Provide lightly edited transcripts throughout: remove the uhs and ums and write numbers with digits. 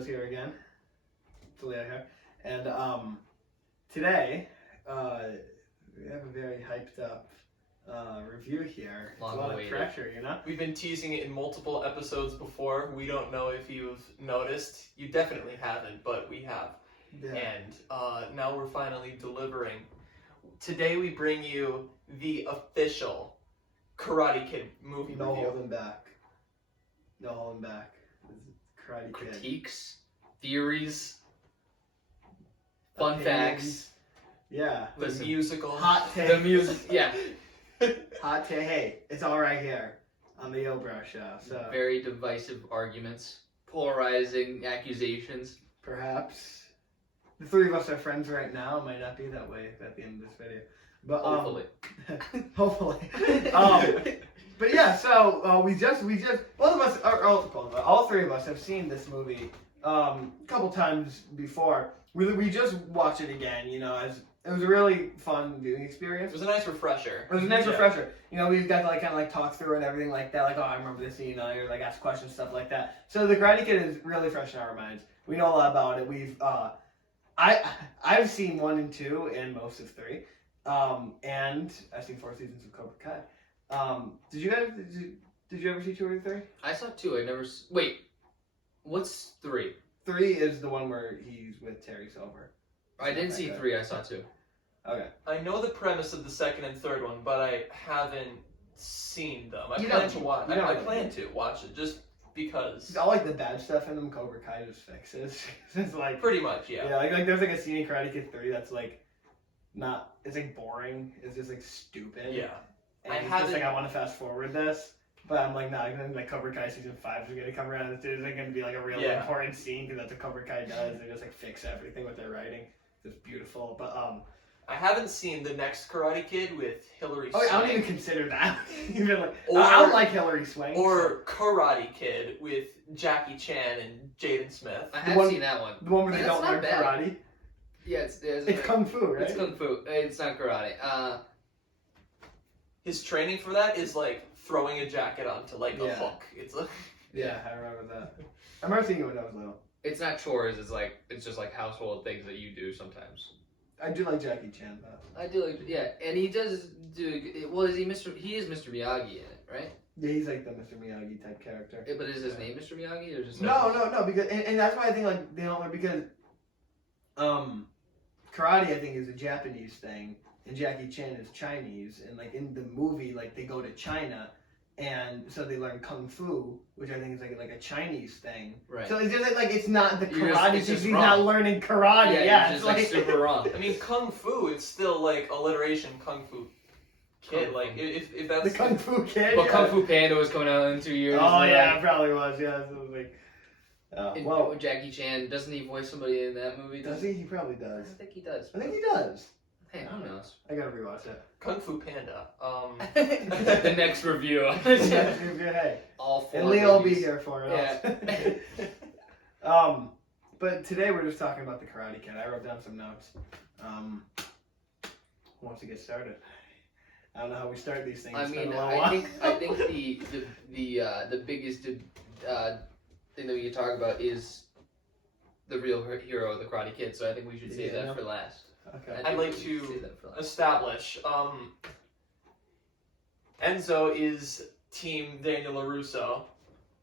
Leo's here again. It's Leo here. And today, we have a very hyped up review here. It's a lot of pressure, you know? We've been teasing it in multiple episodes before. We don't know if you've noticed. You definitely haven't, but we have. Yeah. And now we're finally delivering. Today we bring you the official Karate Kid movie No review. holding back. No holding back. Karate Kid. Critiques, theories, fun Opinions. facts. Yeah. The Listen, musical. Hot take. The music, yeah. Hot take. Hey, it's all right here on the Yobro Show. So Very divisive arguments, polarizing accusations. perhaps the three of us are friends right now. It might not be that way at the end of this video, but Hopefully. hopefully. But yeah, so we just both of us, or all three of us have seen this movie a couple times before. We just watched it again, you know, as it was a really fun viewing experience. It was a nice refresher. It was a nice refresher. You know, we've got to kind of talk through and everything like that. Like, oh, I remember this, you know, or ask questions, stuff like that. So the Karate Kid is really fresh in our minds. We know a lot about it. We've I've seen 1 and 2 and most of 3, and I've seen 4 seasons of Cobra Kai. Did you ever see 2 or 3? I saw 2. I never. Wait, what's 3? 3 is the one where he's with Terry Silver. I didn't see 3. I saw 2. Okay. I know the premise of the second and third one, but I haven't seen them. I You plan don't- to watch. you don't I really plan need to watch it just because. All like the bad stuff in them, Cobra Kai just fixes. It's like Pretty much, yeah. yeah, like there's like a scene in Karate Kid 3 that's like not. It's like boring. It's just like stupid. Yeah. And I it's just like haven't- I want to fast forward this, but I'm like, nah. And then like Cobra Kai season 5 is gonna come around. It's like gonna be like a really Yeah. important scene because that's what Cobra Kai does. They just like fix everything with their writing. It's beautiful. But I haven't seen the next Karate Kid with Hilary oh, wait, I don't Swank even consider that. Even like Or- I don't like Hilary Swank. or Karate Kid with Jackie Chan and Jaden Smith. I have one- seen that one. the one where they That's don't not learn bad. karate. Yeah, It's kung fu, right? It's kung fu. It's not karate. His training for that is like throwing a jacket onto like a Yeah. hook. It's like Yeah, I remember that. I remember seeing it when I was little. It's not chores. It's just like household things that you do sometimes. I do like Jackie Chan though. I do like, yeah, and he does do. Well, is he Mr. He is Mr. Miyagi in it, right? Yeah, he's like the Mr. Miyagi type character. But is his name Mr. Miyagi or just No, because and that's why I think like they don't learn because karate I think is a Japanese thing and Jackie Chan is Chinese and like in the movie like they go to China and so they learn kung fu which I think is like a Chinese thing. Right. So it's just like it's not the You're karate. it's just he's wrong. not learning karate. Yeah, it's you're just like super wrong. I mean, kung fu. It's still like alliteration. Kung fu kid. Kung Like fu. if that's the kung fu kid. But yeah. Kung Fu Panda was coming out in 2 years. Oh and, yeah, like, it probably was. Yeah, so it was like. and Well, Jackie Chan, doesn't he voice somebody in that movie? does he? He probably I does. think he does. I think he does. Hey, who knows? I gotta rewatch it. Kung Fu Panda. The next review. Hey. All 4 And Leo will be movies. here for it. But today we're just talking about the Karate Kid. I wrote down some notes. Who wants to get started? I don't know how we start these things. I It's been mean, a little I while. think the biggest thing that we can talk about is the real hero of the Karate Kid. So I think we should save Yeah. that for last. Okay. I think I'd like we should to save that for last. establish. Enzo is team Daniel LaRusso.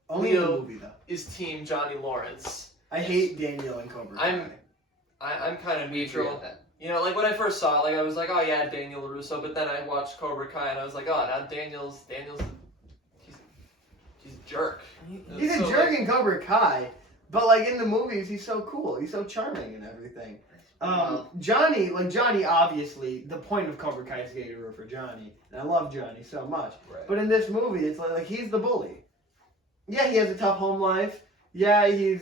Only in the Leo movie though. is team Johnny Lawrence. I hate Daniel and Cobra. I'm- Kai. I'm kind of We agree neutral. on that. You know, like when I first saw it, like I was like, oh yeah, Daniel LaRusso. But then I watched Cobra Kai and I was like, oh, now Daniel's he's a jerk. He's a So, jerk like, in Cobra Kai, but like in the movies, he's so cool. He's so charming and everything. Johnny, obviously, the point of Cobra Kai is to get you root for Johnny, and I love Johnny so much. Right. But in this movie, it's like he's the bully. Yeah, he has a tough home life. Yeah, he's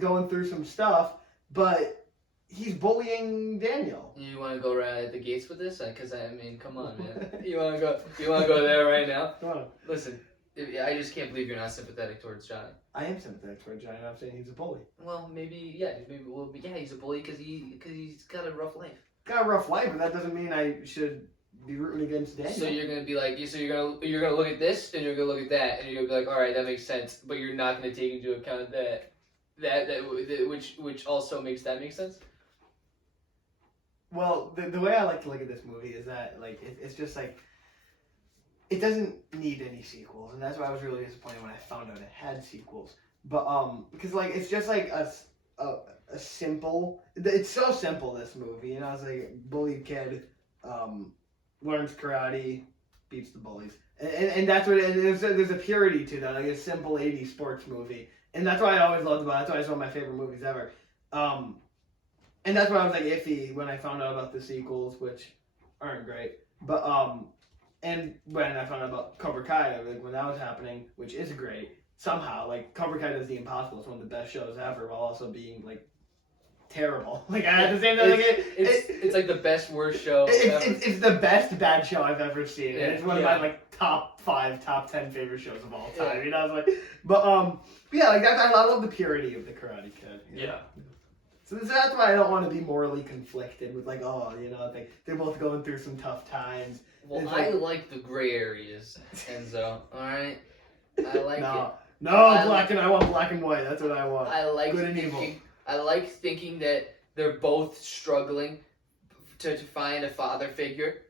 going through some stuff, but he's bullying Daniel. You want to go right at the gates with this? Because I mean, come on, man. You want to go there right now? Come on. Listen, I just can't believe you're not sympathetic towards Johnny. I am sympathetic toward Johnny. I'm saying he's a bully. Well, maybe he's a bully because he's got a rough life. Got a rough life, but that doesn't mean I should be rooting against Daniel. So you're gonna be like, you're gonna look at this and you're gonna look at that and you're gonna be like, all right, that makes sense, but you're not gonna take into account that which also makes that make sense. Well, the way I like to look at this movie is that like it's just like it doesn't need any sequels, and that's why I was really disappointed when I found out it had sequels. But because like it's just like a simple. It's so simple, this movie. You know, it's like bullied kid learns karate, beats the bullies, and that's what it is. There's a purity to that, like a simple 80s sports movie, and that's why I always loved about it. That's why it's one of my favorite movies ever. And that's why I was like iffy when I found out about the sequels, which aren't great. But and when I found out about Cobra Kai, like when that was happening, which is great. Somehow, like Cobra Kai does the impossible. It's one of the best shows ever, while also being like terrible. Like at the same time, it's like the best worst show. It's the best bad show I've ever seen. Yeah. It's one of my like top 5, top 10 favorite shows of all time. You know, I was like, but yeah, like that. I love the purity of the Karate Kid. You know? Yeah. So that's why I don't want to be morally conflicted with like, oh, you know, like they're both going through some tough times. Well, It's I like the gray areas, Enzo. All right, I like it. No, I I want black and white. That's what I want. I like Good and thinking. evil. I like thinking that they're both struggling to find a father figure,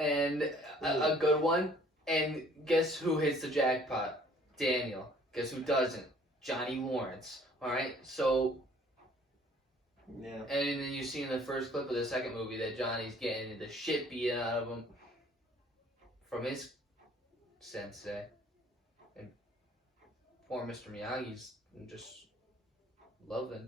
and a good one. And guess who hits the jackpot? Daniel. Guess who doesn't? Johnny Lawrence. All right, so. Yeah. And then you see in the first clip of the second movie that Johnny's getting the shit beaten out of him from his sensei. And poor Mr. Miyagi's just loving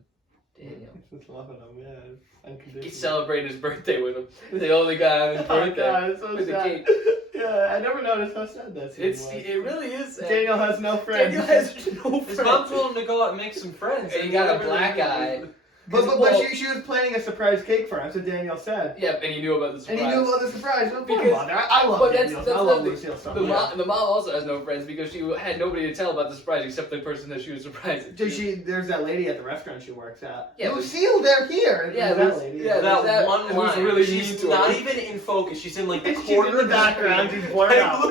Daniel. Just loving him, yeah. He celebrated his birthday with him. The only guy on his birthday. Oh God, it's so with the sad. cake. Yeah, I never noticed how sad that scene was. It really is sad. Daniel has no friends. Daniel has no His friends. mom told him to go out and make some friends. And he got a black eye. But Well- she was planning a surprise cake for him, so Daniel said. Yeah, and he knew about the surprise. And he knew about the surprise. Well, Because- I love but Daniel. I love Lucille so The much. mom also has no friends because she had nobody to tell about the surprise except the person that she was surprising. There's that lady at the restaurant she works at. Yeah, but- Lucille, they're here. Yeah, There's but- that lady. yeah, That, that- one it was line. really She's mean to not her. even in focus. She's in like the She's corner in the of background. screen. She's blurred Like, out.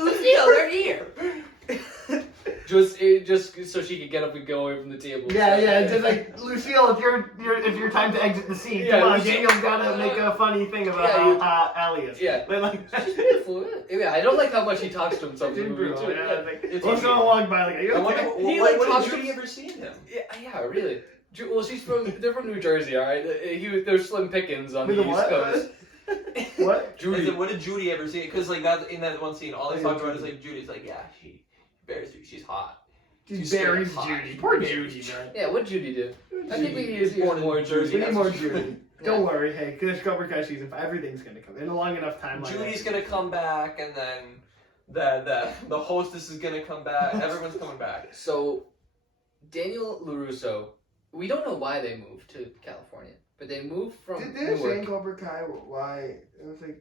Lucille, they're here. just so she could get up and go away from the table. Yeah, just like Lucille, if your time to exit the scene, Yeah, come on, Lucille- Daniel's gotta make a funny thing about Yeah, how Allie is. Yeah. But like, She's beautiful. Yeah, I don't like how much he talks to himself in She's the movie brutal, too. yeah, it's like, It's let's go along by like, are you I wonder, okay? He, what, like, what talks has to- Judy ever seen him? Yeah, really. Well, they're from New Jersey, all right. They're slim pickings on the With East what? Coast. What? Judy. What did Judy ever see? Because like that in that one scene, all Oh, they yeah, talk about is Judy. like Judy's like, yeah, she bears you. She's hot. She She's buries straight hot. Judy. Poor Judy, man. Yeah, what'd Judy do? I think we Judy need was to see born in more New Jersey. We need that's more what she- Judy. Don't worry, hey, because Cobra Kai season 5, everything's gonna come in a long enough time. Judy's gonna come back, and then the hostess is gonna come back. Everyone's coming back. So, Daniel LaRusso, we don't know why they moved to California, but they moved from Did they say in Newark. Cobra Kai why it was like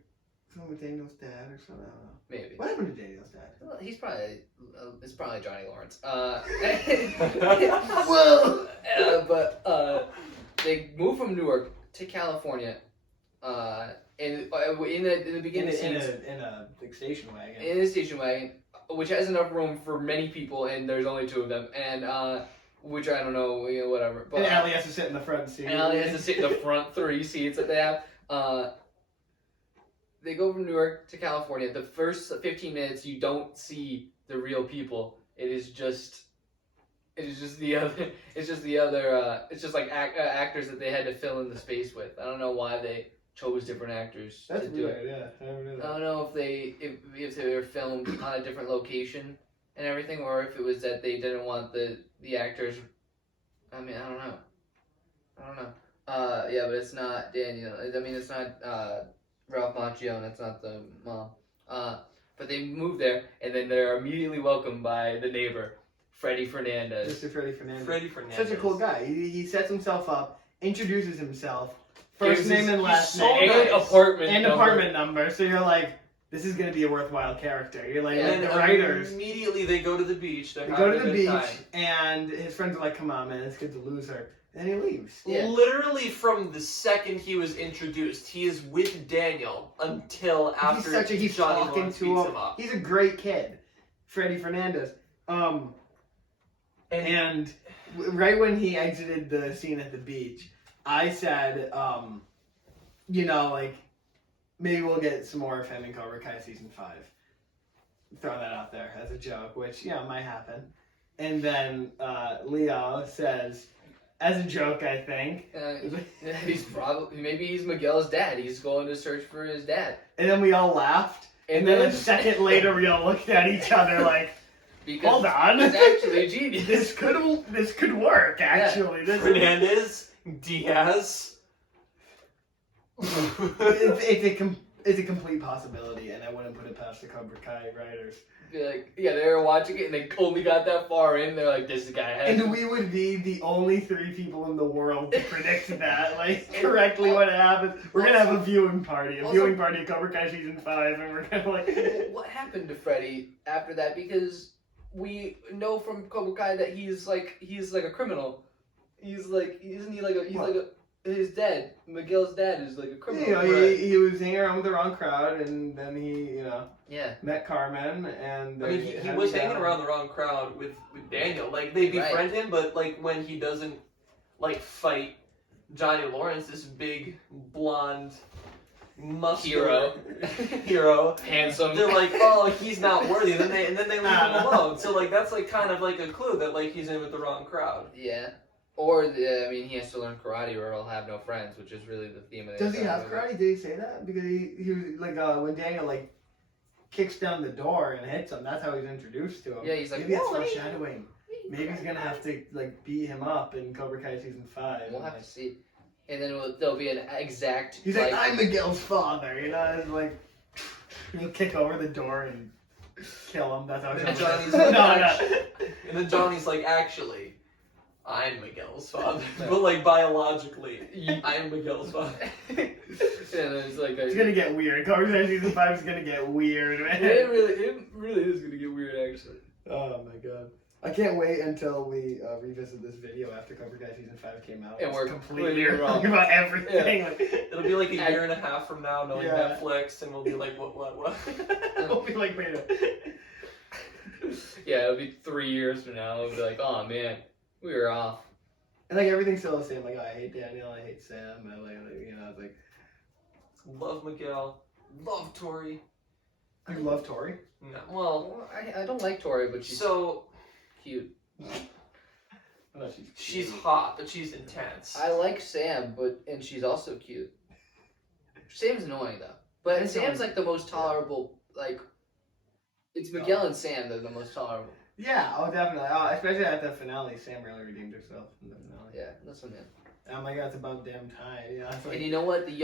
something with Daniel's dad or something? I don't know. Maybe. What happened to Daniel's dad? Well, it's probably Johnny Lawrence. Whoa! But they moved from Newark to California, and in the beginning scenes, in a like, station wagon. in a station wagon, which has enough room for many people, and there's only 2 of them, and which I don't know, whatever. But And Allie has to sit in the front seat. and Allie has to sit in the front 3 seats that they have. They go from Newark to California. The first 15 minutes, you don't see the real people. It's just the other. It's just like actors that they had to fill in the space with. I don't know why they chose different actors That's to do it. weird, yeah. I never knew I that. don't know if they were filmed on a different location and everything, or if it was that they didn't want the actors. I mean, I don't know. Yeah, but it's not Daniel. I mean, it's not Ralph Macchio, and it's not the mom. But they move there, and then they're immediately welcomed by the neighbor, Freddie Fernandez. Mr. Freddie Fernandez. Freddie Fernandez. Such a cool guy. He sets himself up, introduces himself, Gives first name his- and last so name, And nice. apartment and number. apartment number. So you're like, this is gonna be a worthwhile character. You're like, Yeah, like And the then writers. immediately they go to the beach. They're They having go to the a beach, good time. and his friends are like, come on, man, it's good to lose her. And he leaves. Yeah. Literally from the second he was introduced, he is with Daniel until after He's Johnny talking Lawrence to beats him. him up. He's a great kid, Freddie Fernandez. And right when he exited the scene at the beach, I said, like, maybe we'll get some more of him in Cobra Kai season 5. Throw that out there as a joke, which, might happen. And then Leo says, as a joke, I think. Maybe he's Miguel's dad. He's going to search for his dad. And then we all laughed. And then a second later, we all looked at each other like, hold on. It's actually genius. This could work, actually. Yeah. Fernandez, Diaz. It's a complete possibility, and I wouldn't put it past the Cobra Kai writers. They were watching it, and they only got that far in. They're like, this guy has... And we would be the only 3 people in the world to predict that, correctly what happens. We're going to have a viewing party of Cobra Kai Season 5, and we're going to, What happened to Freddy after that? Because we know from Cobra Kai that he's like a criminal. His dad, Miguel's dad, is like a criminal. He was hanging around with the wrong crowd, and then he, met Carmen, and... he was hanging around the wrong crowd with Daniel. Like, they befriend him, but, when he doesn't, fight Johnny Lawrence, this big, blonde, muscular hero. Handsome. They're like, oh, he's not worthy, and then they leave him alone. So, that's, kind of, a clue that, he's in with the wrong crowd. Yeah. Or, he has to learn karate or he'll have no friends, which is really the theme of the Does he have karate? Did he say that? Because he was, when Daniel, kicks down the door and hits him, that's how he's introduced to him. Yeah, he's like, maybe that's foreshadowing. Maybe he's going to have to, beat him up in Cobra Kai Season 5. We'll have to see. And then there'll be an exact... He's like, I'm Miguel's father, It's like, he'll kick over the door and kill him. That's how And Johnny's And then Johnny's like, actually... I'm Miguel's father, but biologically, I'm Miguel's father. It's gonna get weird. Cobra Kai Season 5 is gonna get weird, man. It really is gonna get weird, actually. Oh my god. I can't wait until we revisit this video after Cobra Kai Season 5 came out. And we're completely wrong about everything. Yeah. It'll be a year and a half from now, knowing Netflix, and we'll be like, what? We'll be like, wait a minute. Yeah, it'll be 3 years from now. It'll be like, oh man. We were off. And everything's still the same. I hate Daniel, I hate Sam, it's like... Love Miguel. Love Tori. You love Tori? No. Well, I don't like Tori, but she's so cute. She's hot, but she's intense. I like Sam, and she's also cute. Sam's annoying, though. But Sam's, the most tolerable, It's Miguel and Sam that are the most tolerable. Yeah, definitely. Especially at the finale, Sam really redeemed herself in the finale. Yeah, that's what man. And I'm like, that's about damn time. And you know what? Sam's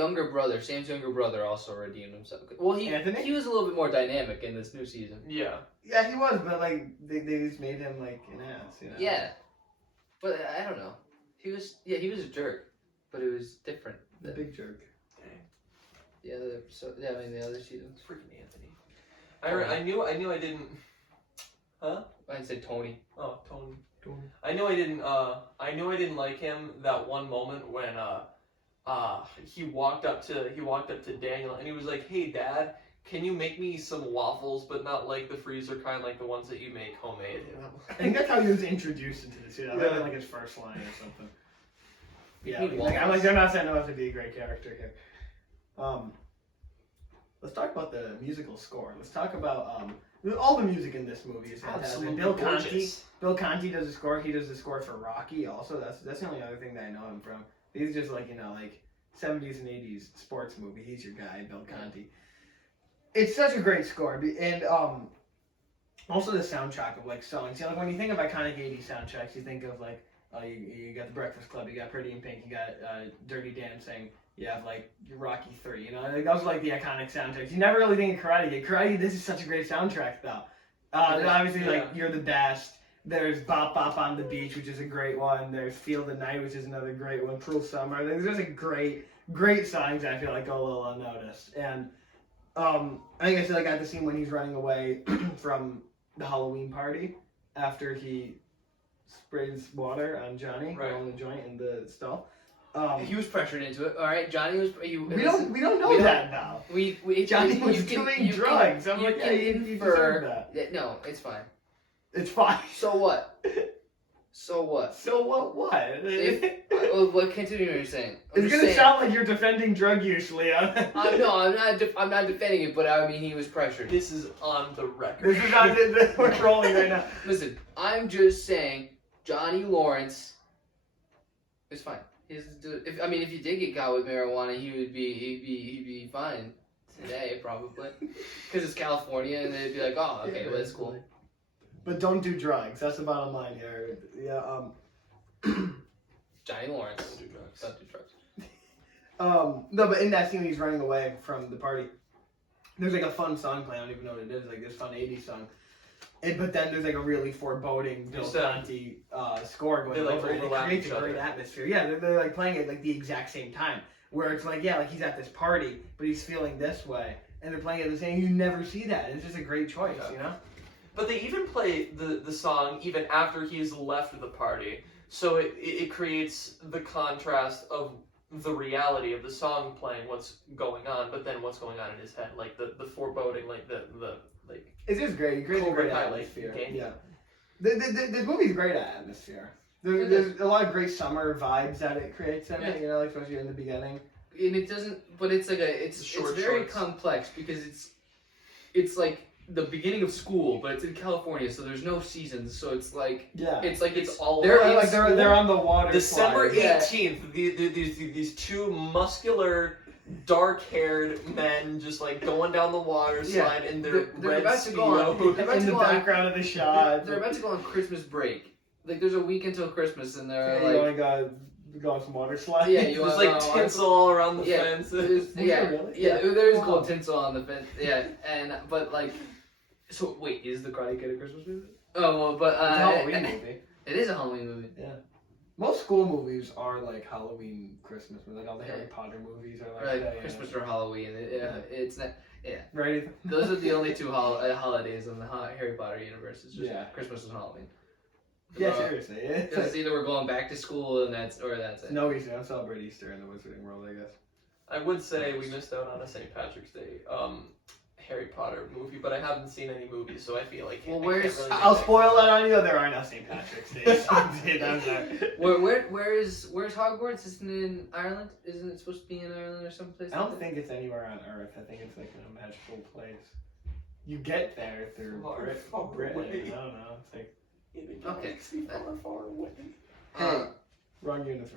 younger brother, also redeemed himself. Well, Anthony? He was a little bit more dynamic in this new season. Yeah. Yeah, he was, but they just made him an ass, Yeah, but I don't know. He was a jerk, but it was different. The big jerk. The other seasons. Freaking Anthony. I knew I didn't. Huh? I'd say Tony. Oh, Tony. I knew I didn't like him that one moment when he walked up to Daniel and he was like, "Hey Dad, can you make me some waffles, but not the freezer kind, the ones that you make homemade?" I think that's how he was introduced into the series. I think his first line or something. Yeah, I'm not setting him up to be a great character here. Let's talk about the musical score. Let's talk about all the music in this movie is fantastic. Absolutely Bill Conti does the score. He does the score for Rocky. Also, that's the only other thing that I know him from. He's just 70s and 80s sports movie. He's your guy, Bill Conti. It's such a great score, and also the soundtrack of songs. When you think of iconic 80s soundtracks, you think of you got The Breakfast Club, you got Pretty in Pink, you got Dirty Dancing. You have Rocky 3, those are the iconic soundtracks. You never really think of Karate Kid. Karate Kid, this is such a great soundtrack though. Obviously You're the Best. There's Bop Bop on the Beach, which is a great one. There's Feel the Night, which is another great one. Cruel Summer. There's just great songs I feel go a little unnoticed. And I think I said I got the scene when he's running away from the Halloween party after he sprays water on Johnny on the joint in the stall. He was pressured into it. All right, Johnny was. We don't know that now. Johnny was doing drugs. I'm like, you deserve that. No, it's fine. It's fine. So what? So what? So what? What? Continue what you're saying. It's gonna sound like you're defending drug use, Leon. I'm not defending it, but I mean he was pressured. This is on the record. This is on we're rolling right now. Listen, I'm just saying Johnny Lawrence is fine. If he did get caught with marijuana, he'd be fine today probably, because it's California and they'd be like, oh, okay, well, that's cool. But don't do drugs. That's the bottom line here. Yeah. Johnny Lawrence. Don't do drugs. Don't do drugs. No, but in that scene, when he's running away from the party. There's like a fun song playing. I don't even know what it is. Like this fun '80s song. But then there's like a really foreboding Bill Conti score going over. It creates a great atmosphere. Yeah, they're like playing it like the exact same time. Where it's like, yeah, like he's at this party, but he's feeling this way, and they're playing it the same. You never see that. It's just a great choice, you know. But they even play the song even after he's left the party, so it creates the contrast of the reality of the song playing what's going on, but then what's going on in his head, like the foreboding, like the like. It's just great. Great atmosphere. Yeah. This movie's great at atmosphere. There's a lot of great summer vibes that it creates in it, you know, like especially in the beginning. And it doesn't, but it's like it's very complex because it's like the beginning of school, but it's in California, so there's no seasons, so it's like it's all they're on the water. December 18th, these two muscular, dark-haired men just like going down the water slide in their red Speedo. In the background of the shot. They're about to go on Christmas break. Like there's a week until Christmas, and they're you want to go on some water slides? Yeah, there's like tinsel all around the fence. There's gold tinsel on the fence. Yeah, but like, so wait, is The Karate Kid a Christmas movie? Oh well, but it's a Halloween movie. It is a Halloween movie. Yeah. Most school movies are like Halloween, Christmas, like all the Harry Potter movies are like Christmas or Halloween. It's not. Yeah. Right. Those are the only two holidays in the Harry Potter universe. It's just Christmas and Halloween. Yeah, seriously. Yeah. It's either we're going back to school and that's it. No, we don't celebrate Easter in the Wizarding World, I guess. I would say we missed out on a St. Patrick's Day Harry Potter movie, but I haven't seen any movies, so I feel like I'll spoil that on you. There are no St. Patrick's Days. Where's Hogwarts? Isn't it in Ireland? Isn't it supposed to be in Ireland or someplace? I don't think it's anywhere on Earth. I think it's like in a magical place. You get there through Britain. I don't know. It's like. Okay. Far away. Wrong universe.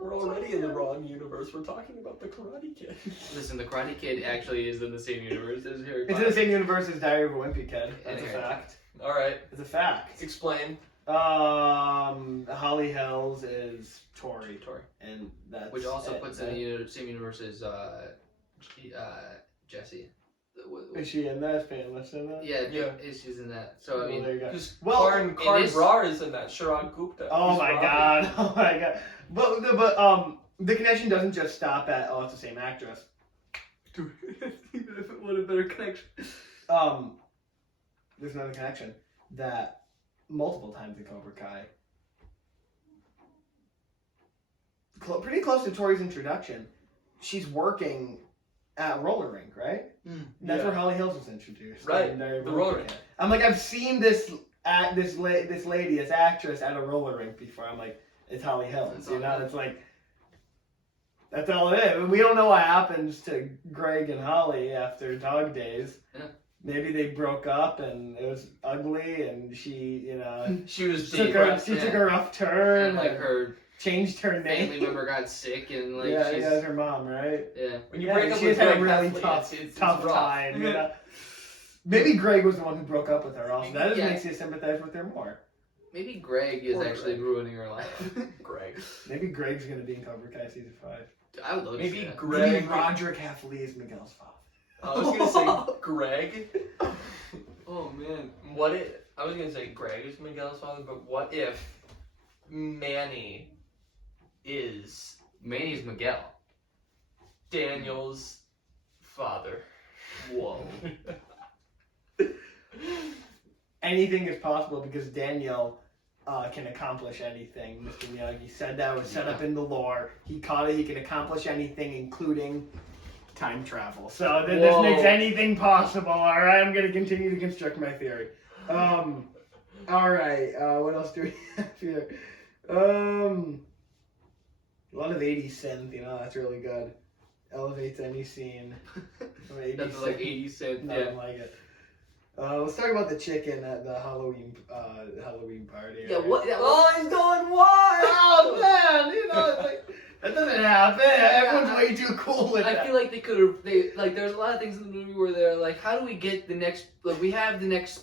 We're already in the wrong universe. We're talking about the Karate Kid. Listen, the Karate Kid actually is in the same universe as Harry Potter. It's in the same universe as Diary of a Wimpy Kid. That's a fact. All right. It's a fact. Explain. Holly Hills is Tori, and that's which also puts in the same universe as Jessie. Is she in that? Is Painless in that? Yeah, she's in that. So I mean, Karan Brar is in that. Chirag Gupta. Oh my god! But the connection doesn't just stop at it's the same actress. Dude, even if it would have been a connection. There's another connection that multiple times in Cobra Kai. Pretty close to Tori's introduction. She's working at roller rink, right? That's where Holly Hills was introduced. Right, the roller rink. I'm like, I've seen this lady, this actress, at a roller rink before. I'm like, it's Holly Hills. You know, it's like, that's all it is. We don't know what happens to Greg and Holly after Dog Days. Yeah. Maybe they broke up and it was ugly, and she, she took a rough turn. And like her. Changed her name. Family member got sick and like she's her mom, right? Yeah. When you break up she's with had Greg, a really tough time. You know? Maybe Greg was the one who broke up with her. Also, that just makes you sympathize with her more. Maybe Greg is actually ruining her life. Greg. Maybe Greg's gonna be in Cobra Kai season 5. I would love to see that. Maybe Roderick Heffley is Miguel's father. I was gonna say Greg. Oh man. I was gonna say Greg is Miguel's father, but what if Manny's Miguel. Daniel's father. Whoa. Anything is possible because Daniel can accomplish anything. Mr. Miyagi said that was set up in the lore. He caught it. He can accomplish anything, including time travel. So this makes anything possible. All right, I'm gonna continue to construct my theory. All right. What else do we have here? A lot of 80s synth. That's really good. Elevates any scene. That's like 80 cents. Nothing like it. Let's talk about the chicken at the Halloween party. Yeah, right? what? Yeah, Oh, he's going wild! Oh man, it's like that doesn't happen. Everyone's way too cool with that. I feel like they could have. There's a lot of things in the movie where they're like, how do we get the next? Like, we have the next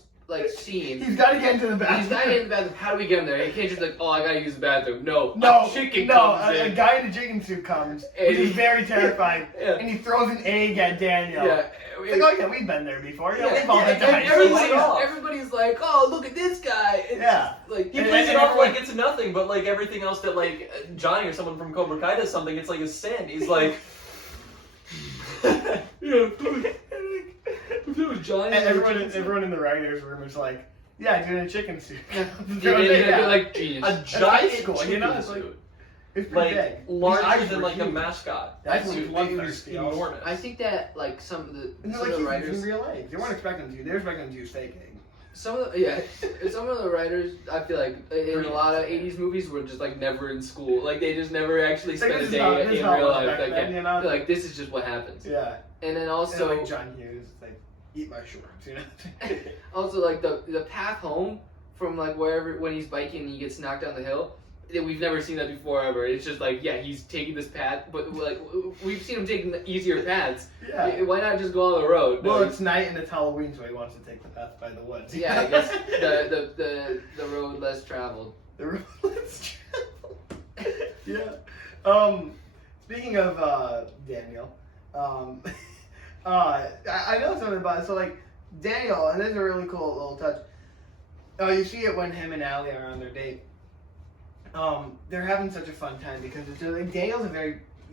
scene. He's got to get into the bathroom. He's not getting in the bathroom. How do we get him there? He can't just like, oh, I gotta use the bathroom. No, No, a chicken no, comes a in. guy in a chicken suit comes, And and he's he- very terrified, Yeah. and he throws an egg at Daniel. Yeah. It's like, oh yeah, we've been there before. Yeah, Yeah, we've all been to high and school. everybody's like, oh, look at this guy. And Yeah. Like, He And- plays and it off everyone- like it's nothing, but like everything else that like Johnny or someone from Cobra Kai does something, it's like a sin. He's like, yeah, if it was Johnny. And everyone in the writers' room is like, yeah, doing a chicken suit. They're like genius. a high giant school, chicken it's like, suit, it's pretty like big. His larger eyes than were like a huge. mascot. That's That what suit, he it was was thirsty. enormous. I think that like some of the And they're some like, of the he's writers, in real life. They weren't expecting him to. They were expecting him to use fake egg. some of the writers, I feel like in a lot of '80s movies were just like never in school. Like they just never actually It's like, spent a this is how- day this is in how it real was life. back Like, then, they're like this is just what happens. Yeah. And then And also like John Hughes, it's like, eat my shorts, also like the path home from like wherever when he's biking and he gets knocked down the hill. We've never seen that before ever. It's just like, yeah, he's taking this path, but like we've seen him taking the easier paths. Yeah. Why not just go on the road? Well, No, it's night and it's Halloween, so he wants to take the path by the woods. yeah, I guess the road less traveled. The road less traveled. Yeah. Speaking of Daniel, I know something about it. So like Daniel, and this is a really cool little touch. You see it when him and Allie are on their date. They're having such a fun time because it's just, like Daniel's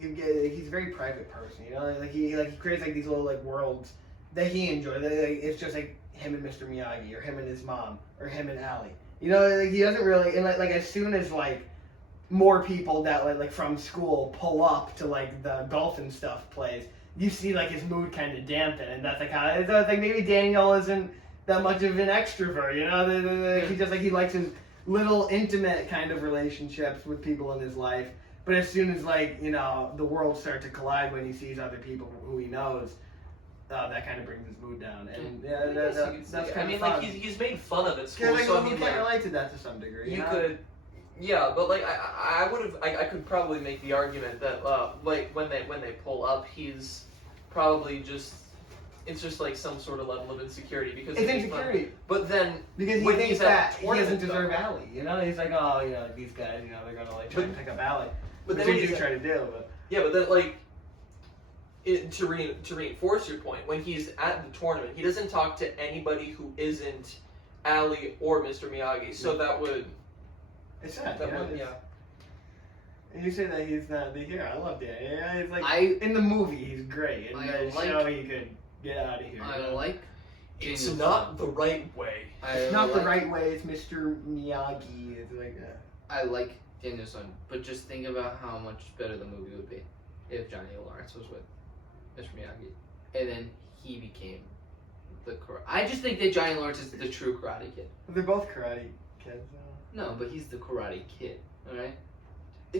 he's a very private person, like he creates like these little like worlds that he enjoys. It's just like him and Mr. Miyagi, or him and his mom, or him and Allie. Like he doesn't really, and like as soon as like more people that like from school pull up to like the golf and stuff plays, you see like his mood kind of dampen, and that's like how it's like maybe Daniel isn't that much of an extrovert, he just like he likes his little intimate kind of relationships with people in his life, but as soon as like the worlds start to collide when he sees other people who he knows, that kind of brings his mood down, and that's kind of fun. like he's made fun of at school, Yeah, like, so I you mean, can like, relate to that to some degree. you could, yeah, but like I could probably make the argument that like when they pull up, he's probably just. It's just like some sort of level of insecurity because It's he's insecurity. fun. But then Because he when thinks he's that at he doesn't tournament, deserve though, Allie. He's like, oh, these guys, they're gonna like try to pick up Allie. But Which then they when do he's try to do, but yeah, but then like to reinforce your point, when he's at the tournament, he doesn't talk to anybody who isn't Allie or Mr. Miyagi. So that would it's sad. yeah. And you say that he's not the hero. I love that. Yeah, he's like in the movie he's great. In the show he could get out of here. I like. It's Daniel's not son. the right way. It's not the right way. It's Mr. Miyagi. It's like I like Daniel's son, but just think about how much better the movie would be if Johnny Lawrence was with Mr. Miyagi, and then he became the karate. I just think that Johnny Lawrence is the true Karate Kid. they're both karate kids. No, but he's the Karate Kid. All right.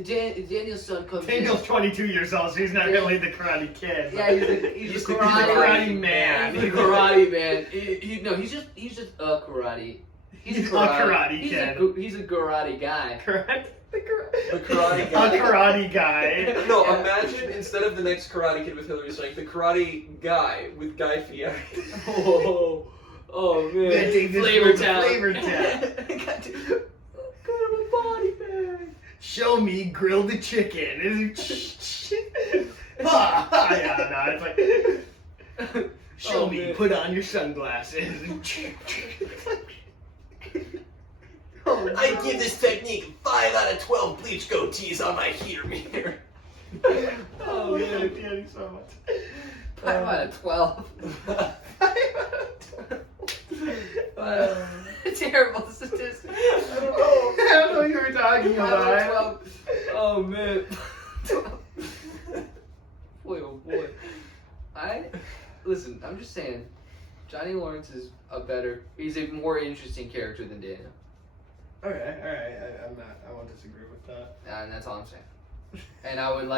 Daniel's son comes. Daniel's 22 years old, so he's not really the karate kid. Yeah, he's the karate man. He's the karate man. He's just a karate. He's a karate he's kid. He's a karate guy. Karate. The karate guy. A karate guy. No, Yeah. imagine instead of the next Karate Kid with Hilary Swank, the Karate Guy with Guy Fieri. Oh man. They take this Flavor from Town. Flavor Town. Got a body bag. Show me grilled the chicken. It's like, show Oh, me, man. put on your sunglasses. I give this technique 5 out of 12 bleach goatees on my heater meter. Oh man, I feel you so much. 5 out of 12. Terrible statistic. I don't know what you were talking 5 out about. of 12. Oh man. Boy, oh boy. Listen, I'm just saying, Johnny Lawrence is he's a more interesting character than Daniel. Okay, alright, I won't disagree with that. And that's all I'm saying. And I would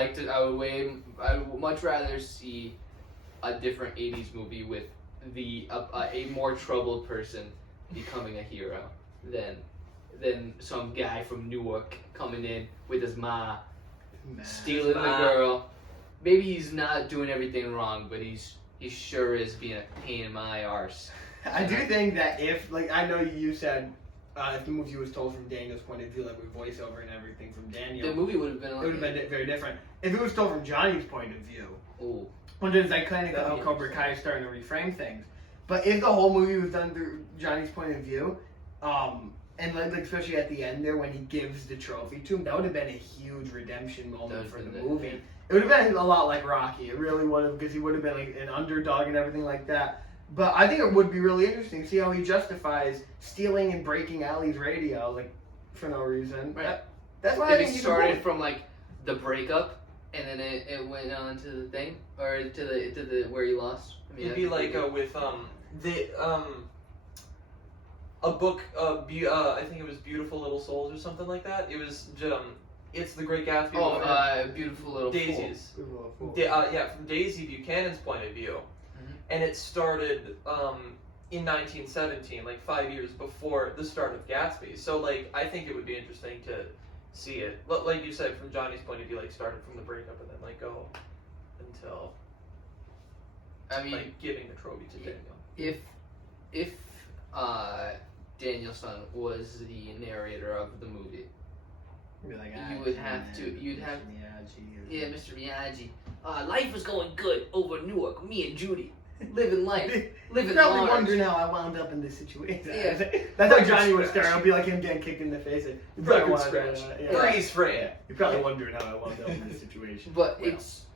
much rather see a different 80s movie with a more troubled person becoming a hero than some guy from Newark coming in with his ma, stealing the girl. Maybe he's not doing everything wrong, but he sure is being a pain in my arse. I do think that if, like, I know you said if the movie was told from Daniel's point of view, like with voiceover and everything from Daniel, the movie would have been. It would have been very different. If it was told from Johnny's point of view, ooh, which is like kind of how Cobra Kai is starting to reframe things. But if the whole movie was done through Johnny's point of view, and like especially at the end there when he gives the trophy to him, that would have been a huge redemption moment for the movie. Yeah. It would have been a lot like Rocky. It really would have, because he would have been like an underdog and everything like that. But I think it would be really interesting to see how he justifies stealing and breaking Allie's radio, like, for no reason. Right. That's why I think it he's started from like the breakup, and then it went on to the thing, or to the where he lost. I mean, it'd be like with a book, I think it was Beautiful Little Souls or something like that. It was It's the Great Gatsby. Beautiful Little Daisies. From Daisy Buchanan's point of view. And it started in 1917, like 5 years before the start of Gatsby. So, like, I think it would be interesting to see it, like you said, from Johnny's point of view, like, started from the breakup and then, like, go until, like, giving the trophy to Daniel. If Daniel's son was the narrator of the movie, like, you'd have yeah, Mr. Miyagi. Life was going good over in Newark, me and Judy. Living life. Living You're probably large. wondering how I wound up in this situation. Yeah. That's how Johnny would start. It'll be like him getting kicked in the face. You probably Record scratch. Freeze frame. You're probably wondering how I wound up in this situation. But if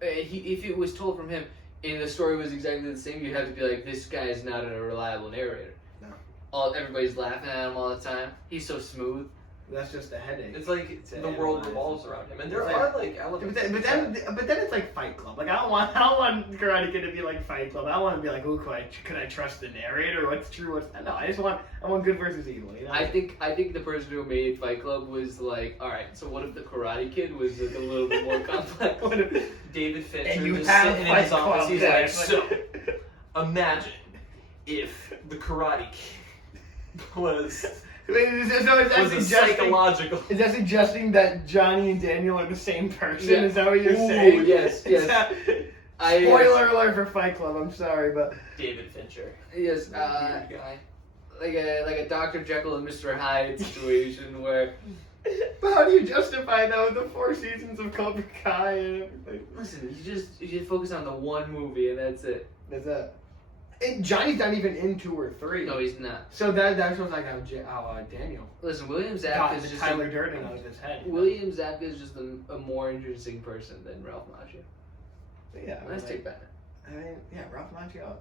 it was told from him and the story was exactly the same, you'd have to be like, this guy is not a reliable narrator. No. Everybody's laughing at him all the time. He's so smooth. That's just a headache. It's like the world revolves around him, and there It's are like elements. But then it's like Fight Club. Like I don't want Karate Kid to be like Fight Club. I want to be like, could I trust the narrator? What's true? What's no? I want good versus evil. You know? I think the person who made Fight Club was like, all right. So what if the Karate Kid was like a little bit more complex? What if David Fincher and you just have sitting in his Fight office, Club, he's yeah, like, it's so imagine if the Karate Kid was is that a psychological. Is that suggesting that Johnny and Daniel are the same person? Yeah. Is that what you're Ooh, saying? yes. Spoiler alert for Fight Club. I'm sorry, but David Fincher. Yes. Like a Dr. Jekyll and Mr. Hyde situation where. But how do you justify that with the 4 seasons of Cobra Kai and everything? Listen, you just focus on the one movie and that's it. That's it. And Johnny's not even in 2 or 3. No, he's not. So that shows like how Daniel Listen, William Zabka got is the just Tyler Durden out of his head. William Zabka is just a more interesting person than Ralph Macchio. Yeah, Let's take that. I mean, yeah, Ralph Macchio.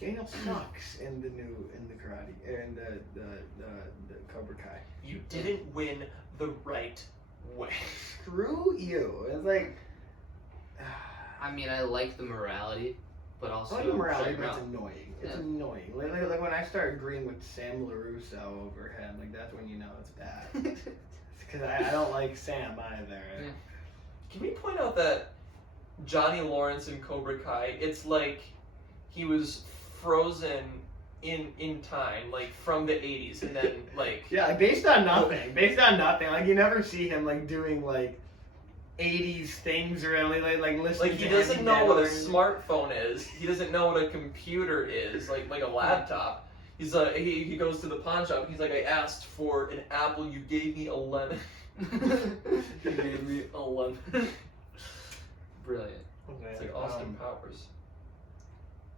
Daniel sucks in the karate and the Cobra Kai. You didn't win the right way. Screw you. It's like I mean, I like the morality, but also I like the morality, check but it's him out. annoying. It's Yeah. annoying. Like when I start agreeing with Sam LaRusso over him, like that's when you know it's bad. Because I don't like Sam either. Yeah. Can we point out that Johnny Lawrence in Cobra Kai, it's like he was frozen in time, like from the 80s, and then like Yeah, like based on nothing. Like you never see him like doing like 80s things really, like listening. Like he to doesn't heavy know what a metal. smartphone is. He doesn't know what a computer is, like a laptop. He's he goes to the pawn shop. He's like, I asked for an apple. You gave me a lemon. You gave me a lemon. Brilliant. Okay, It's like Austin Powers.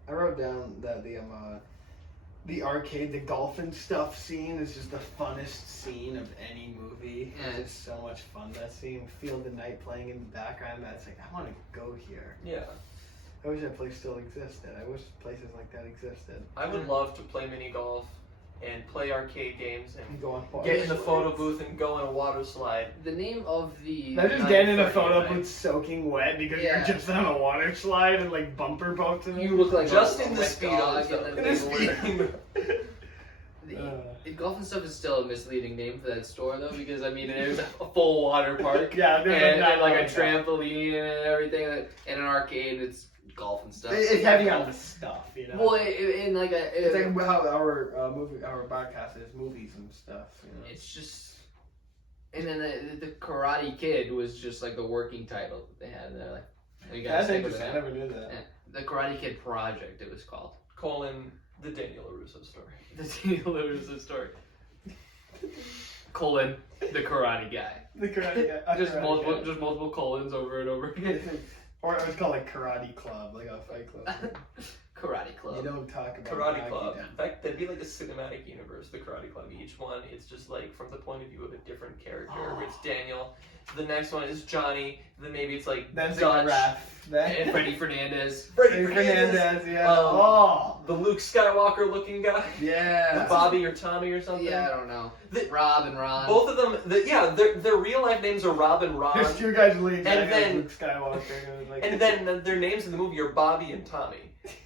I wrote down that the arcade, the golfing stuff scene is just the funnest scene of any movie. Yeah. It's so much fun, that scene. Field of Night playing in the background. That's like, I want to go here. Yeah. I wish that place still existed. I wish places like that existed. I would love to play mini golf and play arcade games and Go on get in the photo booth and go on a water slide. The name of the. Now just getting in a photo right? booth soaking wet because Yeah. you're just on a water slide and like bumper boats and You look like Just a in the wet speedos, dog though. and In then the they speedos. The Golf and Stuff is still a misleading name for that store though, because I mean it is a full water park Yeah, and not like a that. trampoline and everything, and an arcade. It's golf and stuff. It's heavy on the stuff, you know. Well, in like a. It's like how our our podcast is movies and stuff. You know? It's just. And then the Karate Kid was just like the working title that they had. They're like, you gotta That's stick with interesting. I that. never knew that. Yeah. The Karate Kid Project, it was called. Colon, the Daniel LaRusso story. The Daniel LaRusso story. Colon, the Karate Guy. The karate guy. Just multiple colons over and over again. Or it was called like Karate Club, like a fight club. Karate Club. You don't talk about Karate Miyagi Club. down. In fact, that'd be like a cinematic universe, the Karate Club. Each one, it's just like from the point of view of a different character. Where it's Daniel. The next one is Johnny. Then maybe it's like Then Dutch. Ref. Then And Freddie Fernandez. Freddie Fernandez, yeah. Oh, the Luke Skywalker looking guy. Yeah. Bobby or Tommy or something. Yeah, I don't know. The- Rob and Ron. Both of them, their real life names are Rob and Ron. There's two guys leading. And then- Luke Skywalker. Like, And then their names in the movie are Bobby and Tommy.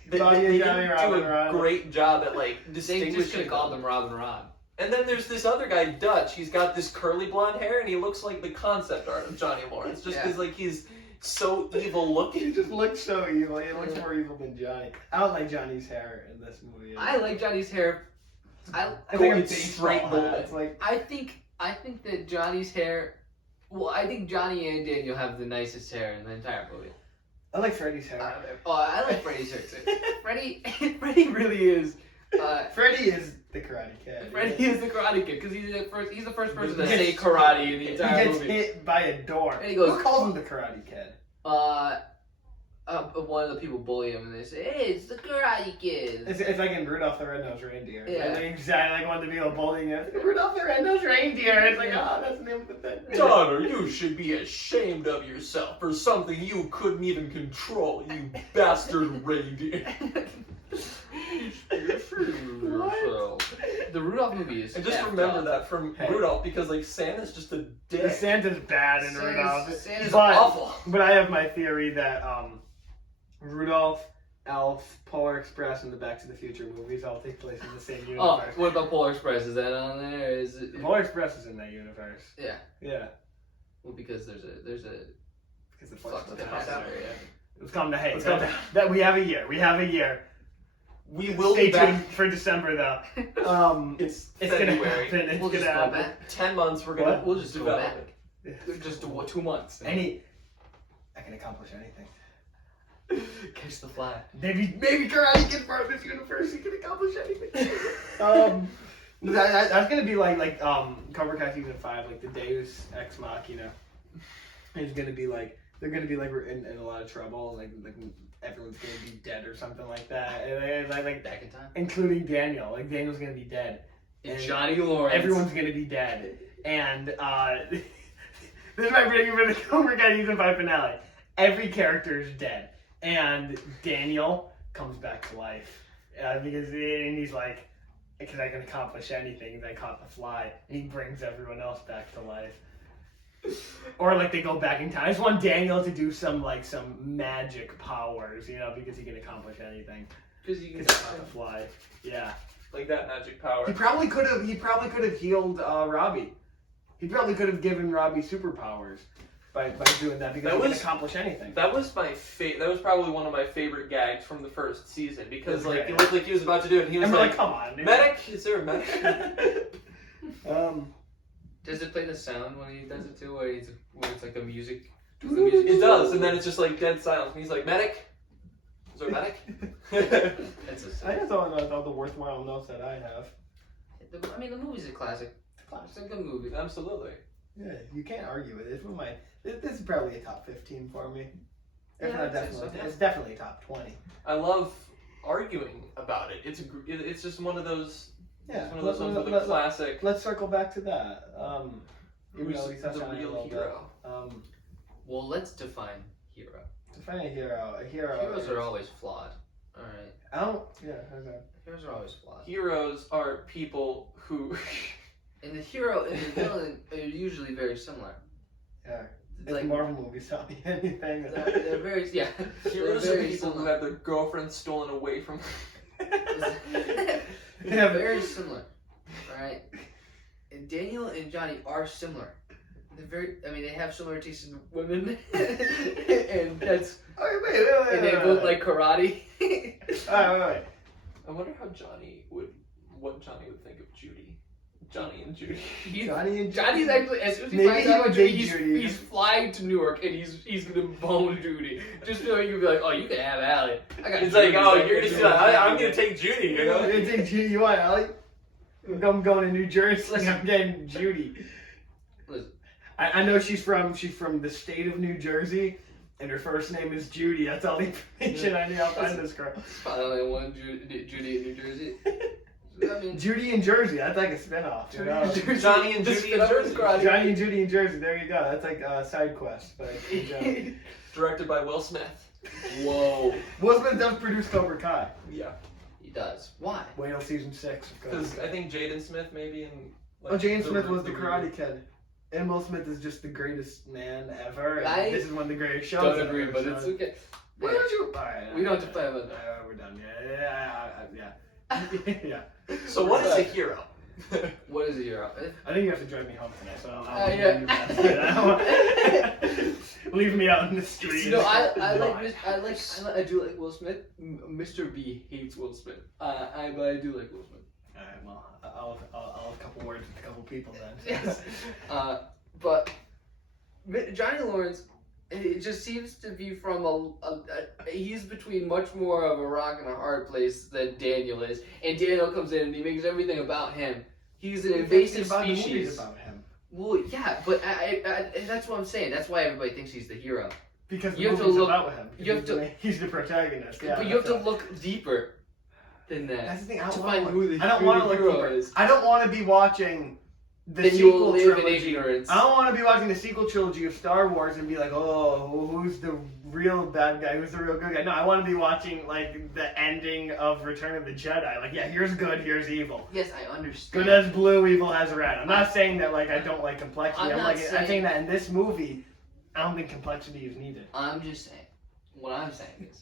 They Bobby and didn't Tommy, Rob do and a Ron. great job at like They distinguishing just could have called them Rob and Ron. And then there's this other guy, Dutch. He's got this curly blonde hair, and he looks like the concept art of Johnny Lawrence. Just because like he's so evil looking. He just looks so evil. He looks more evil than Johnny. I don't like Johnny's hair in this movie. I like Johnny's hair. It's like a Going baseball straight hat. bowling. It's like I think that Johnny's hair. Well, I think Johnny and Daniel have the nicest hair in the entire movie. I like Freddy's hair. I like Freddie's hair too. Freddie really is. Freddy is the Karate Kid. Freddie is the Karate Kid because he's the first person to He say gets- karate in the He entire gets movie. hit by a door. And he goes- Who calls him the Karate Kid? One of the people bully him and they say, "Hey, it's the Karate Kid." It's like in Rudolph the Red-Nosed Reindeer. Yeah. Like exactly like one of the people bullying him. Rudolph the Red-Nosed Reindeer. It's like, oh, that's the name of the thing. Daughter, you should be ashamed of yourself for something you couldn't even control, you bastard reindeer. The Rudolph movie is. And just effed remember up. that from Hey. Rudolph, because like Santa's just a The dick. Santa's bad in Santa's- Rudolph. Santa's but, awful. But I have my theory that Rudolph, Elf, Polar Express, and the Back to the Future movies all take place in the same Oh, universe. what about Polar Express? Is that on there? Is it? Polar Express is in that universe. Yeah. Yeah. Well, because there's a Because it flux flies capacitor. Yeah. Let's calm down. Hey, Let's calm down. that we have a year. We have a year. We will Stay be back. tuned for December though. It's It's gonna February. happen. It's We'll just gonna go happen. back. 10 months, we're gonna What? We'll just go develop back. it. Just 2 months. I can accomplish anything. Catch the fly. Maybe Karate Kid part of this universe. He can accomplish anything. That's gonna be like Cobra Kai season 5, like the Deus Ex Machina. It's gonna be like they're gonna be like in a lot of trouble, like everyone's gonna be dead or something like that, and like Back in time. including Daniel. Like Daniel's gonna be dead. And And Johnny Lawrence. Everyone's gonna be dead, and this is my prediction for the Cobra Kai season 5 finale. Every character is dead, and Daniel comes back to life because he's like, because I can accomplish anything. I caught the fly, and he brings everyone else back to life. Or like they go back in time. I just want Daniel to do some magic powers, because he can accomplish anything. Because you can. Because he caught the fly. Yeah. Like that magic power. He probably could have healed Robbie. He probably could have given Robbie superpowers by doing that because he can accomplish anything. That was that was probably one of my favorite gags from the first season because That's like great. it looked like he was about to do it and he was And we're like, like, come on, dude. medic? Is there a medic? Does it play the sound when he does it too? Where it's like a music. It does, and then it's just like dead silence. And he's like, medic? Is there a medic? That's a I guess all the worthwhile notes that I have. I mean, the movie's a classic. It's a good movie. Absolutely. Yeah, you can't argue with it. It's one of my. This is probably a top 15 for me. If Yeah, not I'd say definitely, so, yeah. it's definitely a top 20. I love arguing about it. It's just one of those. Yeah, It's one of those ones with a classic. Let's circle back to that. Even Who's though we touched the on it a real little bit. hero? Well, let's define hero. To find a hero Heroes are always flawed. All right. I don't. Yeah. Okay. Heroes are always flawed. Heroes are people who. And the hero and the villain are usually very similar. Yeah. It's If like Marvel movies tell me anything. they're very Heroes they're are very people who similar. have their girlfriend stolen away from. They're very similar. Alright? And Daniel and Johnny are similar. They have similar tastes in women. And that's. Oh, wait. And they both like karate. Alright, wait. I wonder what Johnny would think of Judy. Johnny and Judy. Johnny's actually, as soon as he Maybe finds he out would Judy, date Judy. he's flying to Newark and he's gonna bone Judy. Just so he can be like, oh, you can have Allie. I got It's Judy. like, oh, you're gonna see that. I'm gonna take Judy, you know? You think you want Allie? I'm going to New Jersey. I'm getting Judy. Listen. I know she's from the state of New Jersey, and her first name is Judy. That's all the information I need. I'll find this girl. There's probably only one Judy in New Jersey. I mean, Judy in Jersey. That's like a spinoff. You know? Johnny and Judy in Jersey. Johnny and Judy in Jersey. There you go. That's like a side quest. But Directed by Will Smith. whoa. Will Smith does produce Cobra Kai. Yeah. He does. Why? Wait till season 6. Because I think Jaden Smith maybe in. Oh, Jaden Smith was the Karate Kid. And Will Smith is just the greatest man ever. And this is one of the greatest shows. Don't agree, but it's okay. Why don't you? Alright, We don't have to play about that. We're done. Yeah. Yeah. So what is a hero? What is a hero? I think you have to drive me home tonight, so I'll leave me out in the street. No, I do like Will Smith. Mr. B hates Will Smith. But I do like Will Smith. Alright, well, I'll have a couple words with a couple people then. Yes. But Johnny Lawrence, it just seems to be from he's between much more of a rock and a hard place than Daniel is. And Daniel comes in and he makes everything about him. He's an invasive species. About him. Well, yeah, but that's what I'm saying. That's why everybody thinks he's the hero. Because you have to movie's look. about him. You have to. He's the protagonist. Yeah, But you have to look deeper than that. That's the thing. to find who the I don't want to hero look deeper. is. I don't want to be watching the Then you will sequel live in trilogy. ignorance. I don't want to be watching the sequel trilogy of Star Wars and be like, oh, who's the real bad guy? Who's the real good guy? No, I want to be watching like the ending of Return of the Jedi. Like, yeah, here's good, here's evil. Yes, I understand. Good has blue, evil has red. I'm not saying that like I don't like complexity. I'm I'm saying that in this movie, I don't think complexity is needed. I'm just saying. What I'm saying is,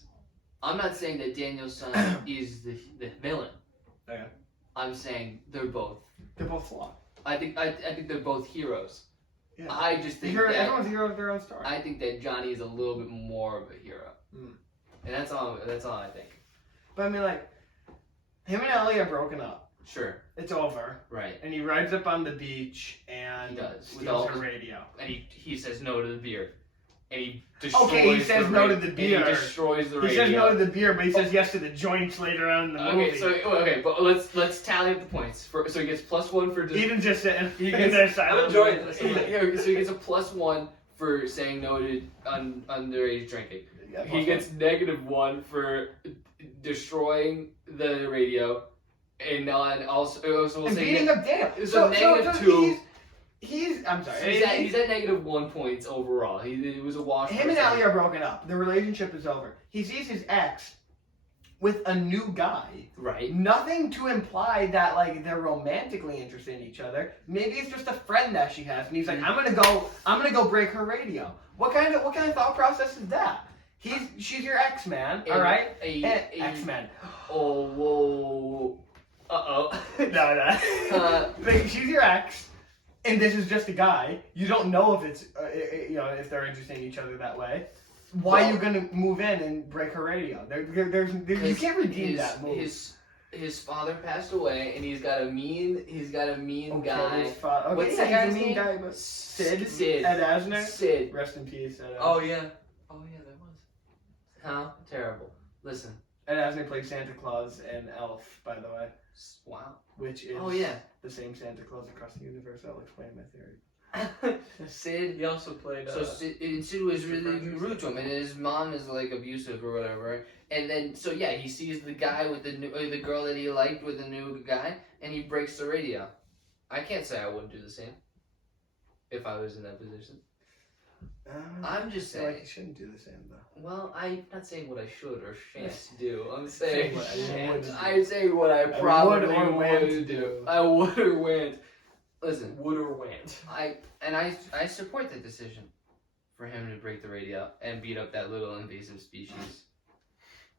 I'm not saying that Daniel's son is the villain. Okay. I'm saying they're both. They're both flawed. I think they're both heroes. Yeah. I just think Everyone's a hero of their own story. I think that Johnny is a little bit more of a hero, and that's all I think. But I mean, like, him and Ellie are broken up. Sure. It's over. Right. And he rides up on the beach and He does. steals her radio. And he says no to the beer. And he destroys Okay, he says no to the beer. And he destroys the radio. He says no to the beer, but he says yes to the joints later on in the movie. Okay, but let's tally up the points. So he gets +1 for Even just sitting. He gets, I'm enjoying this. So he gets a +1 for saying no to underage drinking. Yeah, He gets -1 for destroying the radio, and also and beating up Daniel. So -2. He's I'm sorry. He's at -1 points overall. It was a wash. Him and Ellie are broken up. The relationship is over. He sees his ex with a new guy. Right. Nothing to imply that like they're romantically interested in each other. Maybe it's just a friend that she has, and he's like, I'm gonna go break her radio. What kind of thought process is that? She's your ex, man. All right. X Men. Oh whoa. No. But she's your ex. And this is just a guy. You don't know if it's, if they're interested in each other that way. Why are you gonna move in and break her radio? You can't redeem that move. His father passed away, and he's got a mean guy. Okay, What's that guy's name? Guy, Sid. Sid. Ed Asner. Sid. Rest in peace. Ed Asner. Oh yeah, that was. Huh? Terrible. Listen. Ed Asner played Santa Claus and Elf, by the way. Wow. Which is the same Santa Claus across the universe. That'll explain my theory. Sid. He also played. Sid was really rude to him, and his mom is like abusive or whatever. And then, he sees the guy with the girl that he liked with the new guy, and he breaks the radio. I can't say I wouldn't do the same if I was in that position. I'm just I feel like saying. you shouldn't do the same though. Well, I'm not saying what I should or shan't do. I'm saying what I would do. I'm saying what I would probably or would wouldn't do. do. I would or wouldn't. Listen, Would or went. I support that decision for him to break the radio and beat up that little invasive species,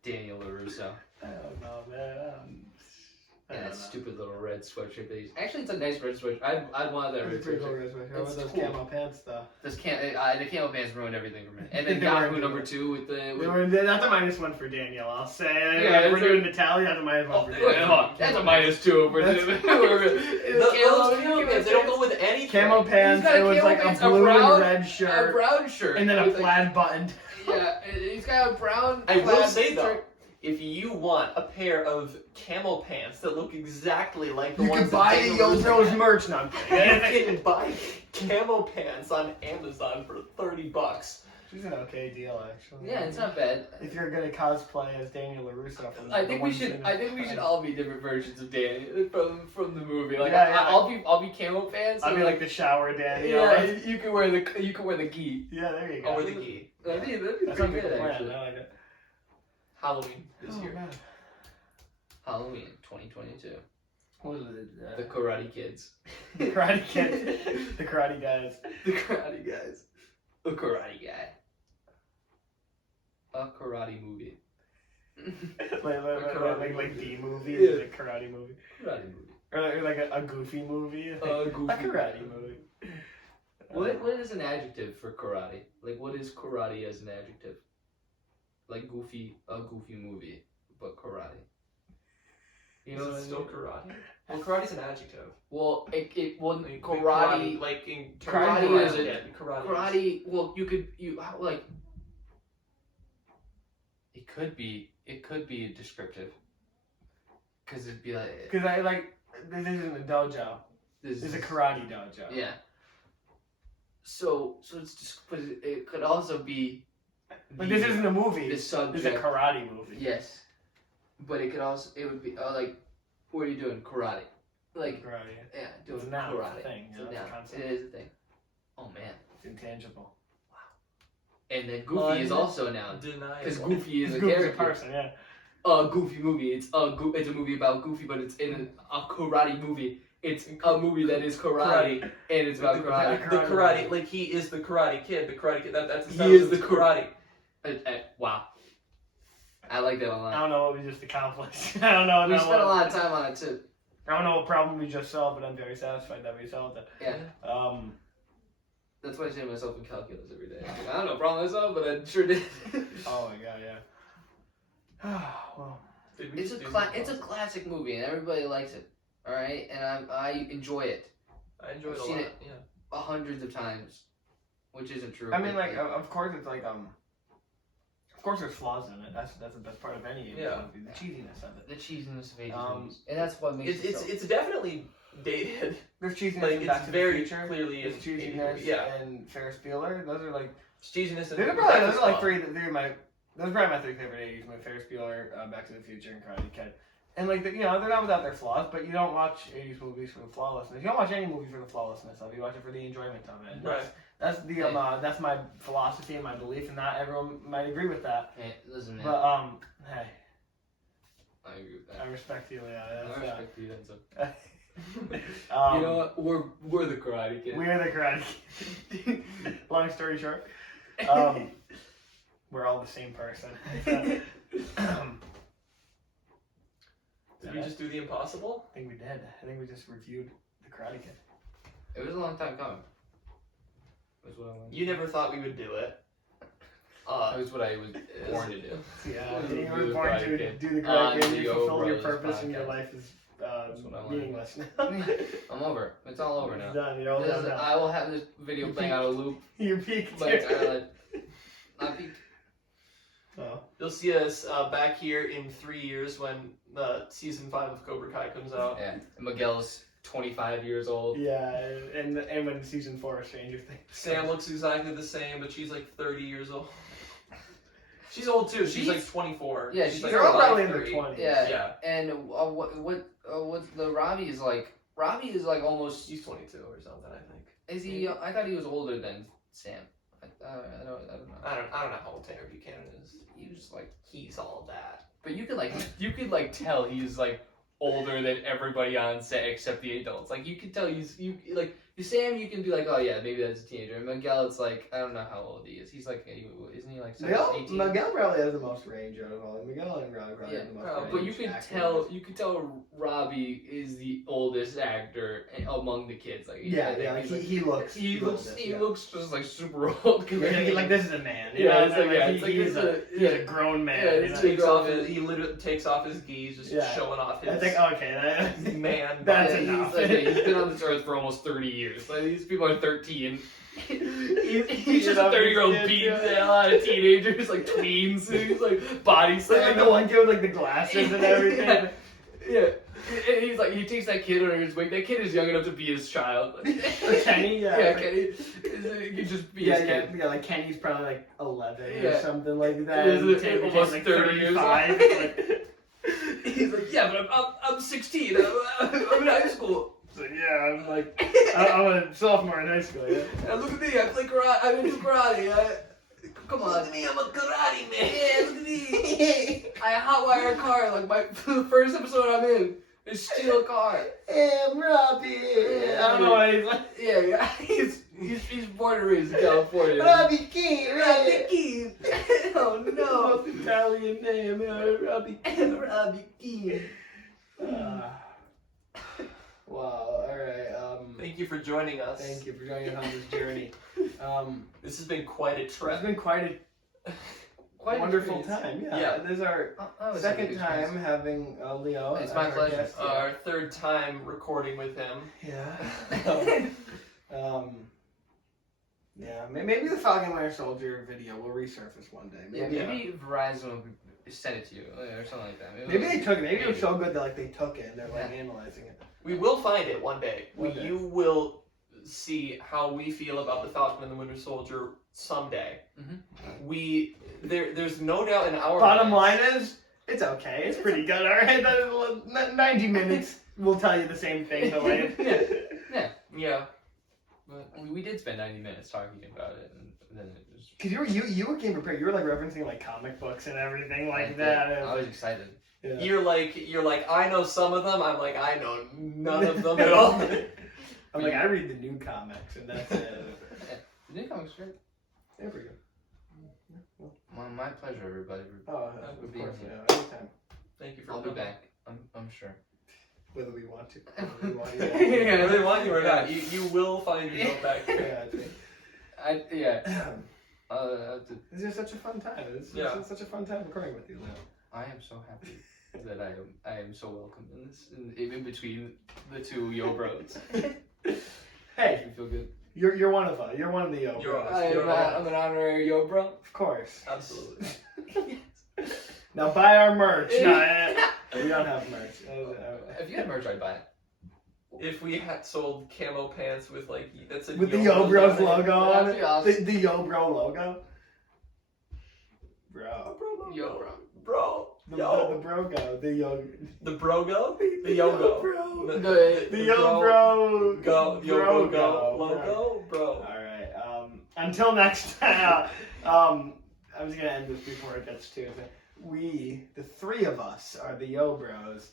Daniel LaRusso. I don't know, man. I And don't that know. stupid little red sweatshirt that he's... Actually, it's a nice red sweatshirt. I'd want that red That's pretty cool, sweatshirt. Rizwick. How It's about those cool. camo pants though? The camo pants ruined everything for me. And then They were Yahoo good. number 2 with the... That's a -1 for Daniel, I'll say. Yeah, We're it's doing the tally, that's a -1 for Wait, Daniel. hold on. That's a -2 for That's- Those camo pants, they don't go with anything. Camo pants, got it was camo like pants, a a blue brown- and red A shirt, brown shirt. and then a with plaid button. Yeah, he's got a brown... I will plaid say though, shirt. if you want a pair of camo pants that look exactly like the You ones can buy that the Daniel Yo Bros merch now. you can buy camo pants on Amazon for $30. It's an okay deal, actually. Yeah, it's not bad. If you're gonna cosplay as Daniel LaRusso from I the think we one should. scene I think we should all be different versions of Danny from the movie. Like Yeah, yeah. I'll be camo pants. I'll and be like the shower Daniel. yeah, you can wear the gi. Yeah, there you go. Oh, we're the key. That'd be That pretty sounds like a good plan. actually. I like it. Halloween this year. man. Halloween 2022. What was it? The Karate Kids. The Karate Kid. The Karate Guys. The Karate Guys. The Karate Guy. A karate movie. like B movie, Yeah. the karate movie, Karate movie. or like a goofy movie, A a goofy karate movie. What is an adjective for karate? Like, what is karate as an adjective? Like a goofy movie, but karate. You know Is what it I still mean? karate? Well, karate's an adjective. Well, Like, karate. like in Karate karate is a- yeah, karate. Karate. Well, like. It could be descriptive. Cause it'd be like. Because I like this isn't a dojo. This It's a karate dojo. Yeah. So it's just, but it could also be. But this isn't a movie. the This is a subject. karate movie. Yes. But it would be like, what are you doing? Karate. Like, Karate. yeah, doing It's a noun, it's a karate. thing, It's you know, a it's a noun. concept. It is a thing. Oh man. It's intangible. And then Goofy is also a noun. Undeniable. Because Goofy is a Goofy's character. person, yeah. A Goofy movie. It's a movie about Goofy, but it's in a karate movie. It's a movie that is karate, and it's about karate. The karate, like he is the Karate Kid. The Karate Kid. That's the He title is of the karate. Wow. I like that a I lot. don't know what we just accomplished. I don't know. We spent a lot of time on it too. I don't know what problem we just solved, but I'm very satisfied that we solved it. Yeah. That's why I say to myself in calculus every day. I don't know, problem I solved, but I sure did. Oh my god, yeah. Well, Did we It's just do it's a classic movie, and everybody likes it. All right, and I enjoy it I enjoyed I've it a seen lot. it. Yeah. hundreds of times, which isn't true. I mean, but, like, of course it's like of course there's flaws in it. That's the best part of any movie. Yeah. The cheesiness of it. the cheesiness of 80s Um, movies, and that's what makes It's definitely dated. There's cheesiness Like in it's Back to the very Future. clearly There's in cheesiness yeah. and Ferris Bueller. Those are like Cheesiness and those are like Breakfast three of my those are probably my three favorite 80s movies: Ferris Bueller, Back to the Future, and Karate Kid. And like you know, they're not without their flaws, but you don't watch 80s movies for the flawlessness. You don't watch any movie for the flawlessness of it. You watch it for the enjoyment of it. And Right. That's my philosophy and my belief, and not everyone might agree with that. Hey, listen, man. But hey, I agree with I that. respect you. Yeah, I that's, respect you, then, so. you You know what? We're the Karate Kid. We're the Karate Kid. Long story short, we're all the same person. Did we just do the impossible? I think we did. I think we just reviewed the Karate Kid. It was a long time coming. That's what I wanted. You never thought we would do it. That was what I was born to do. Yeah, We'll you do were the born Karate to Kid do the on Karate Kid. the You fulfilled your Obras purpose, and your podcast. life is what I wanted. meaningless now. I'm over. It's all over It's now. done. You're all done now. I will have this video You playing out of loop You peaked. my entire life. I peaked. Oh. You'll see us back here in 3 years when season 5 of Cobra Kai comes out. Yeah. And Miguel's 25 years old. Yeah, and when season 4 of Stranger Things. Sam looks exactly the same, but she's like 30 years old. She's old too. She's like 24. Yeah, she's she's like They're all probably in their 30. 20s. Yeah. Yeah. And what the Robbie is like? Robbie is like almost. She's 22 or something, I think. Is he? I thought he was older than Sam. I don't know. I don't know how old Tanner Buchanan is. He's like, He's all that. but you could like tell he's like older than everybody on set except the adults. Like you can tell like Sam, you can be like, oh yeah, maybe that's a teenager. And Miguel, it's like I don't know how old he is. He's like, isn't he like 18? Miguel probably has the most range out of all. Miguel and Robbie probably have the most range. But you could tell Robbie is the oldest actor among the kids. Like he looks just like super old. like this is a man. He's a grown man. He literally takes off his geese, just showing off his. I think okay, man. That's enough. He's been on this earth for almost 30 years. Like these people are 13. He's just a 30-year-old beating the hell out of teenagers, like tweens. He's like body slamming. Like the one kid with like the glasses and everything. Yeah. And he's like, he takes that kid under his wing. That kid is young enough to be his child. Kenny, yeah, Kenny. He can just be his kid. Yeah, like Kenny's probably like 11 or something like that. Almost like 30 years old. He's like, yeah, but I'm 16. I'm in high school. So yeah, I'm a sophomore in high school. Yeah. And look at me, I play karate. I do karate. Come on. Look at me, I'm a karate man. Yeah, look at me. I hotwire a car. Like the first episode I'm in is steal a car. Hey, I'm Robbie. I don't know what he's like. Yeah. He's born and raised in California. Robbie King. Robbie King. Oh no. Most Italian name, Robbie King. Robbie King. Wow, alright, thank you for joining us. Thank you for joining us on this journey. This has been quite a trip. It's been quite a wonderful time, yeah. This is our second time having Leo. It's my pleasure. Guest, Our third time recording with him. Yeah. Yeah, maybe the Falcon Winter Soldier video will resurface one day. Maybe Verizon will send it to you or something like that. Maybe they took it. Maybe it was so good that like they took it and they're like analyzing it. We will find it one day. One day. You will see how we feel about the Falcon and the Winter Soldier someday. Mm-hmm. There's no doubt in our bottom minds. line is it's okay. It's pretty good. All right, 90 minutes will tell you the same thing. But like, yeah. But we did spend 90 minutes talking about it, and then it was. Cause you came prepared. You were like referencing like comic books and everything like that. I was excited. Yeah. You're like I know some of them. I'm like I know none of them at all. I'm like I read the new comics and that's it. The new comics, right? There we go. My pleasure, everybody. Of for course, here. anytime. Thank you for I'll be coming. back. I'm sure. Whether we want to. Whether they want you or not, you will find yourself back here. This is such a fun time. It's such a fun time recording with you, Leo. I am so happy that I am so welcome in this, in between the two Yo Bros. Hey, you feel good. You're one of us. You're one of the Yo You're Bros. I'm an honorary Yo Bro. Of course. Absolutely. Now buy our merch. No, we don't have merch. If you had merch, I'd buy it. If we had sold camo pants with like that's a with the Yo Bros logo on it, awesome. the Yo Bro logo, bro. Yo Bro. Bro. The Brogo, the Yo. The Brogo? The Yogo. Bro. The Yo Bro. Go. Yogo Go. Logo? Bro. Alright, until next time, I'm just gonna end this before it gets too. We, the three of us, are the Yo Bros,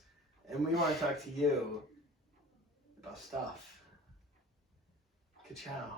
and we want to talk to you about stuff. Ka-chow.